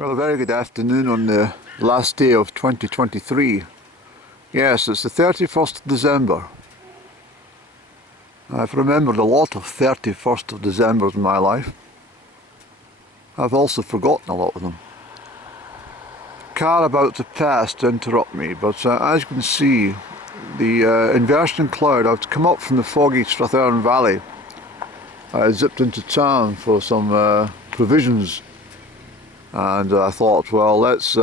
Well, a very good afternoon on the last day of 2023. Yes, it's the 31st of December. I've remembered a lot of 31st of Decembers in my life. I've also forgotten a lot of them. Car about to pass to interrupt me, but as you can see, the inversion cloud, I've come up from the foggy Strathearn Valley. I zipped into town for some provisions. And I thought, well, let's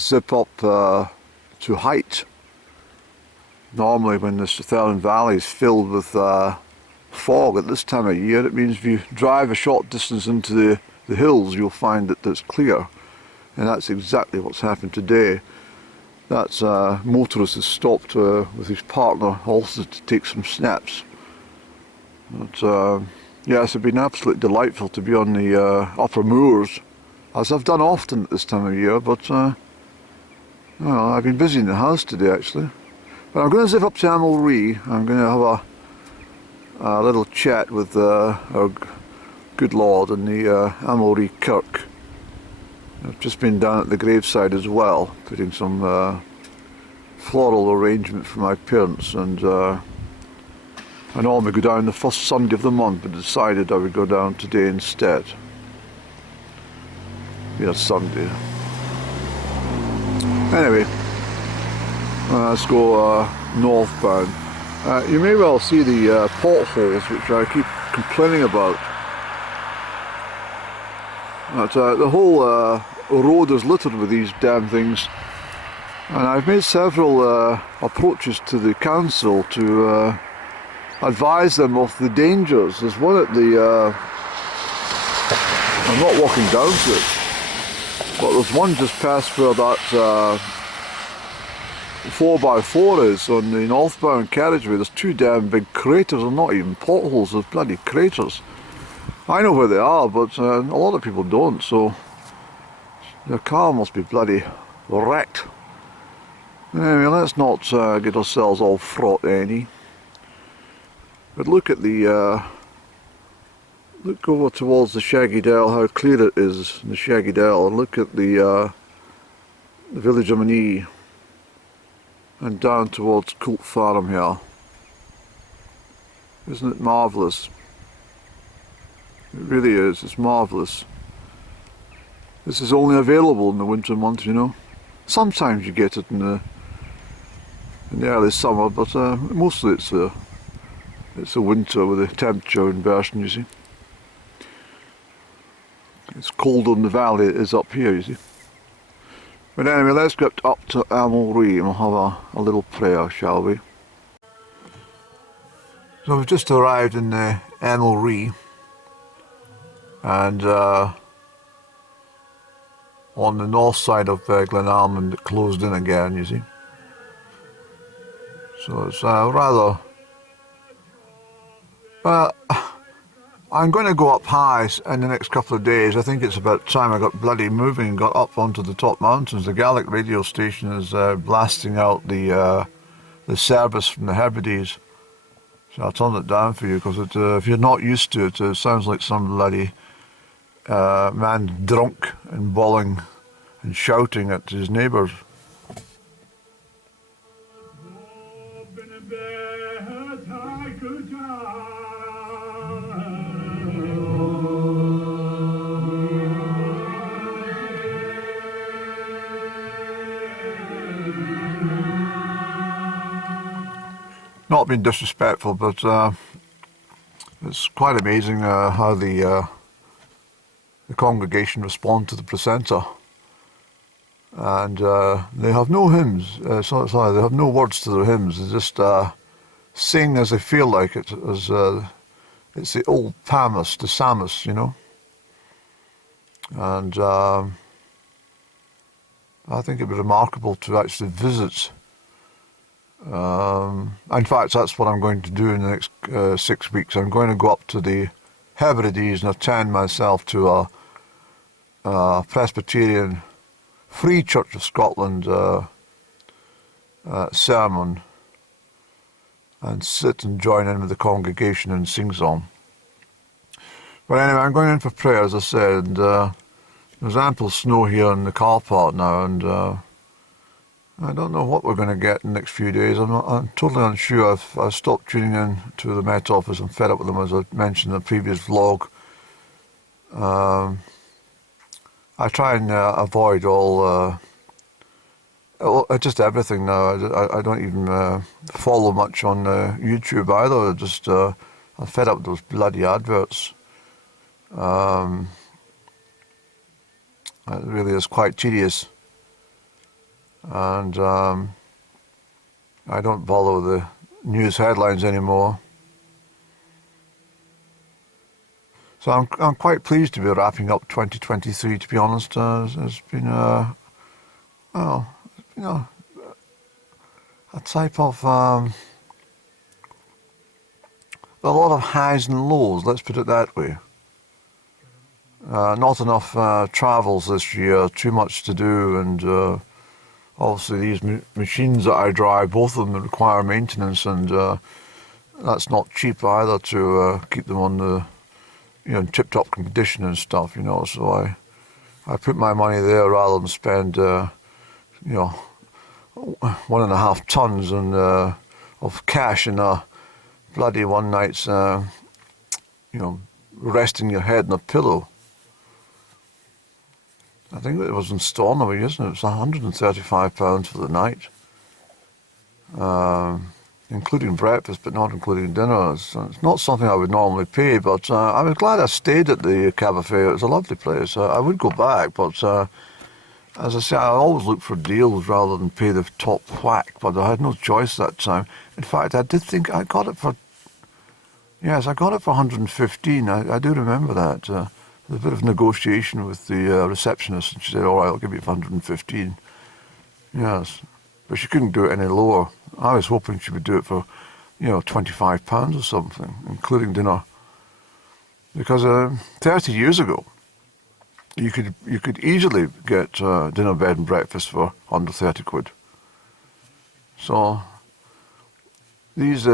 zip up to height. Normally when the Strathearn Valley is filled with fog at this time of year, it means if you drive a short distance into the hills, you'll find that it's clear. And that's exactly what's happened today. That motorist has stopped with his partner also to take some snaps. But, yes, it's been absolutely delightful to be on the upper moors, as I've done often at this time of year, but well, I've been busy in the house today actually. But I'm going to zip up to Amulree. I'm going to have a little chat with our good Lord in the Amulree Kirk. I've just been down at the graveside as well, putting some floral arrangement for my parents, and I normally go down the first Sunday of the month, but decided I would go down today instead. Be a Sunday. Anyway, let's go northbound. You may well see the potholes which I keep complaining about. But, the whole road is littered with these damn things, and I've made several approaches to the council to advise them of the dangers. There's one at the, I'm not walking down to it, but there's one just past where that 4x4 is on the northbound carriageway. There's two damn big craters. They're not even potholes, they're bloody craters. I know where they are, but a lot of people don't, so their car must be bloody wrecked. Anyway, let's not get ourselves all fraught any. But look at the, look over towards the Shaggy Dell, how clear it is in the Shaggy Dell, and look at the village of Amulree, and down towards Colt Farm here. Isn't it marvellous? It really is, it's marvellous. This is only available in the winter months, you know. Sometimes you get it in the early summer, but mostly it's a winter with a temperature inversion, you see. It's colder in the valley it is up here, you see. But anyway, let's get up to Amulree and we'll have a little prayer, shall we? So we've just arrived in Amulree, and on the north side of Glenalmond, it closed in again, you see. So it's rather... I'm going to go up high in the next couple of days. I think it's about time I got bloody moving and got up onto the top mountains. The Gaelic radio station is blasting out the service from the Hebrides. So I'll turn it down for you, because if you're not used to it, it sounds like some bloody man drunk and bawling and shouting at his neighbours. Not being disrespectful, but it's quite amazing how the congregation respond to the presenter, and they have no hymns. Sorry, they have no words to their hymns. They just sing as they feel like it. As it's the old Pamus, the Samus, you know. And I think it'd be remarkable to actually visit. In fact, that's what I'm going to do in the next 6 weeks. I'm going to go up to the Hebrides and attend myself to a Presbyterian Free Church of Scotland sermon, and sit and join in with the congregation and sing song. But anyway, I'm going in for prayer, as I said, and there's ample snow here in the car park now, and I don't know what we're going to get in the next few days. I'm totally unsure. I've stopped tuning in to the Met Office. I'm fed up with them, as I mentioned in the previous vlog. I try and avoid all just everything now. I don't even follow much on YouTube either. I'm fed up with those bloody adverts. It really is quite tedious. And I don't follow the news headlines anymore. So I'm quite pleased to be wrapping up 2023, to be honest. It's been a type of a lot of highs and lows, let's put it that way. Not enough travels this year, too much to do, and obviously these machines that I drive, both of them require maintenance, and that's not cheap either to keep them on the in tip-top condition and stuff, so I put my money there rather than spend 1.5 tons of cash in a bloody one night's resting your head in a pillow. I think it was in Stornoway, isn't it? It's £135 for the night, including breakfast, but not including dinner. It's not something I would normally pay, but I was glad I stayed at the cabaret. It was a lovely place. I would go back, but as I say, I always look for deals rather than pay the top whack, but I had no choice that time. In fact, I did think I got it for 115. I do remember that. There was a bit of negotiation with the receptionist, and she said, all right, I'll give you 115. Yes, but she couldn't do it any lower. I was hoping she would do it for, £25 or something, including dinner. Because 30 years ago, you could easily get dinner, bed and breakfast for under 30 quid. So these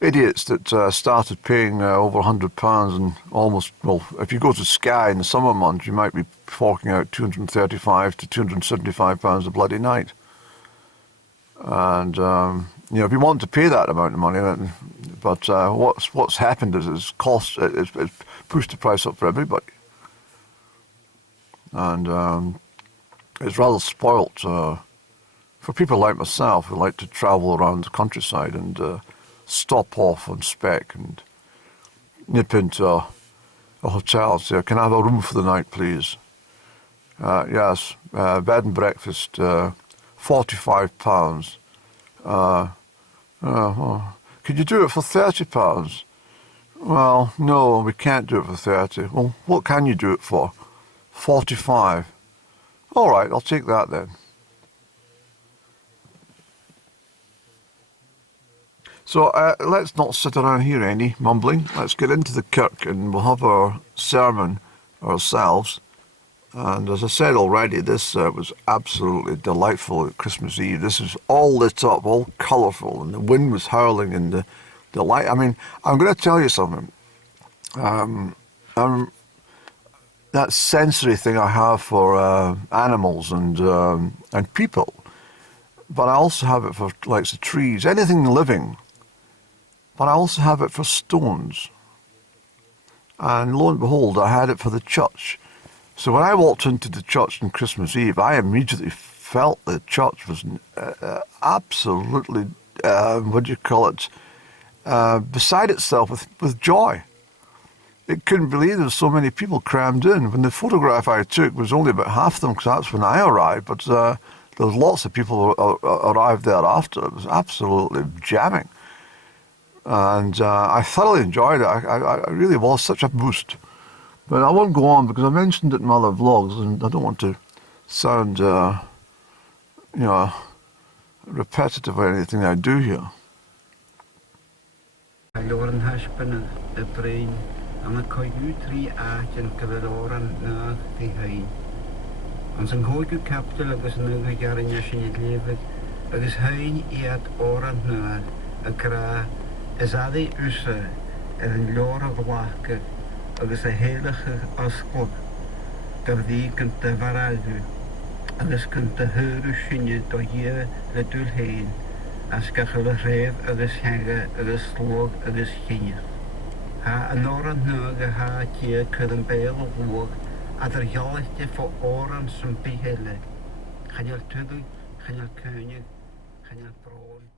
idiots that started paying over £100 and almost, well, if you go to Skye in the summer months, you might be forking out £235 to £275 a bloody night. And if you want to pay that amount of money, but what's happened is it's pushed the price up for everybody, and it's rather spoilt for people like myself who like to travel around the countryside and stop off on spec and nip into a hotel and say, can I have a room for the night, please? Yes, bed and breakfast, £45. Could you do it for £30? Well, no, we can't do it for 30. Well, what can you do it for? 45. All right, I'll take that then. So let's not sit around here any mumbling. Let's get into the kirk and we'll have our sermon ourselves. And as I said already, this was absolutely delightful at Christmas Eve. This was all lit up, all colourful, and the wind was howling, and the light. I mean, I'm going to tell you something. That sensory thing I have for animals and people, but I also have it for like the trees, anything living. But I also have it for stones. And lo and behold, I had it for the church. So when I walked into the church on Christmas Eve, I immediately felt the church was absolutely, beside itself with joy. It couldn't believe there were so many people crammed in. When the photograph I took was only about half of them, because that's when I arrived, but there was lots of people arrived thereafter. It was absolutely jamming. And I thoroughly enjoyed it. I really was such a boost. But I won't go on because I mentioned it in my other vlogs, and I don't want to sound, repetitive or anything I do here. Lauren Hashpen a brain, and I call you 3 art and Cavadoran na the hay. And some hoge capital agus no garin yashin levet, agus hain iat oran na a cra as adi usa, yn leor o glach agus a héalach osglog gur ddi gynt faragw agus gynt hyrw sinne do hir le dŵl hein as gachol y rhef agus hanga agus slog agus chinyr. Ha yn oran nhw a ha tia cydd yn beil o glwg a dyr hiolaeth di ffo oran sy'n bihele. Chanel tydw, chanel cynnig, chanel bron.